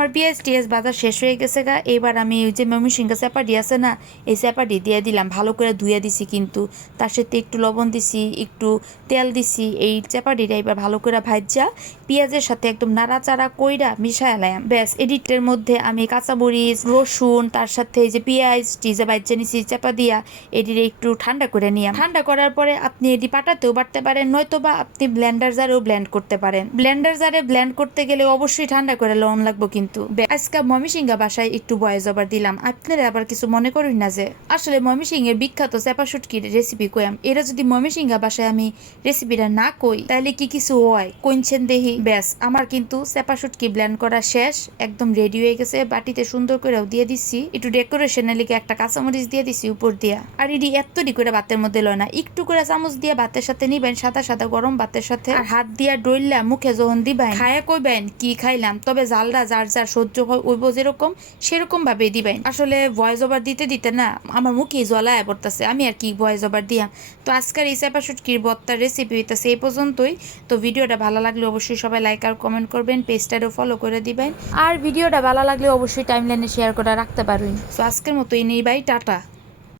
আমার পেঁয়াজ টিয়াজ বাজার শেষ হয়ে গেছে গা। এবার আমি ওই যে ময়মনসিংহ চ্যাপাটি আছে না, এই চ্যাপাটি দিয়ে দিলাম, ভালো করে ধুয়ে দিছি, কিন্তু তার সাথে একটু লবণ দিছি, একটু তেল দিছি। এই চ্যাপাটিটা এবার ভালো করে ভাজা পেঁয়াজের সাথে একদম নাড়াচাড়া কইরা মিশায় লাম। ব্যাস এডিটের মধ্যে আমি কাঁচামরিচ রসুন তার সাথে এই যে পেঁয়াজ টিজে বাজ্যা নিছি চাপা দিয়া এটিরে একটু ঠান্ডা করে নিলাম। ঠান্ডা করার পরে আপনি এটি পাটাতেও বাটতে পারেন, নয়তো বা আপনি ব্লেন্ডার জারেও ব্লেন্ড করতে পারেন। ব্লেন্ডার জারে ব্লেন্ড করতে গেলে অবশ্যই ঠান্ডা করে লবণ লাগবে। কিন্তু আজকে ময়মনসিংহ বাসায় একটু ভয়েস ওভার দিলাম, আপনারা আবার কিছু মনে করুন না যে আসলে ময়মনসিংহের বিখ্যাত চাপা শুটকির রেসিপি কইম। এরা যদি ময়মনসিংহ বাসায় আমি রেসিপিটা না কই তাহলে কি কিছু হয় কইছেন দেহি। ব্যাস আমার কিন্তু চাপা শুটকি ব্লেন্ড করা শেষ, একদম রেডি হয়ে গেছে। বাটিতে সুন্দর করেও দিয়ে দিচ্ছি, একটু ডেকোরেশনের লিগে একটা কাঁচামরিচ দিয়ে দিছি উপর দিয়া। আর এটি এতটি করে ভাতের মধ্যে লয় না, একটু করে চামচ দিয়ে ভাতের সাথে নিবেন, সাদা সাদা গরম ভাতের সাথে। আর হাত দিয়া ডইলা মুখে যখন দিবেন খায়া কইবেন কি খাইলাম। তবে জালটা যার যার সহ্য হয় ওইব যেরকম সেরকম ভাবে দিবেন। আসলে ভয়েস ওভার দিতে দিতে না আমার মুখে জ্বলায় পড়তেছে, আমি আর কি ভয়েস ওভার দিয়াম। তো আজকের এই চাপা শুটকির ভর্তার রেসিপি হইতেছে এই পর্যন্তই। তো ভিডিওটা ভালো লাগলে অবশ্যই সবাই লাইক আর কমেন্ট করবেন, পেজটারও ফলো করে দিবেন। আর ভিডিওটা ভালো লাগলে অবশ্যই টাইমলাইনে শেয়ার করে রাখতে পারবেন। তো আজকের মতো এই নেই, বাই, টাটা।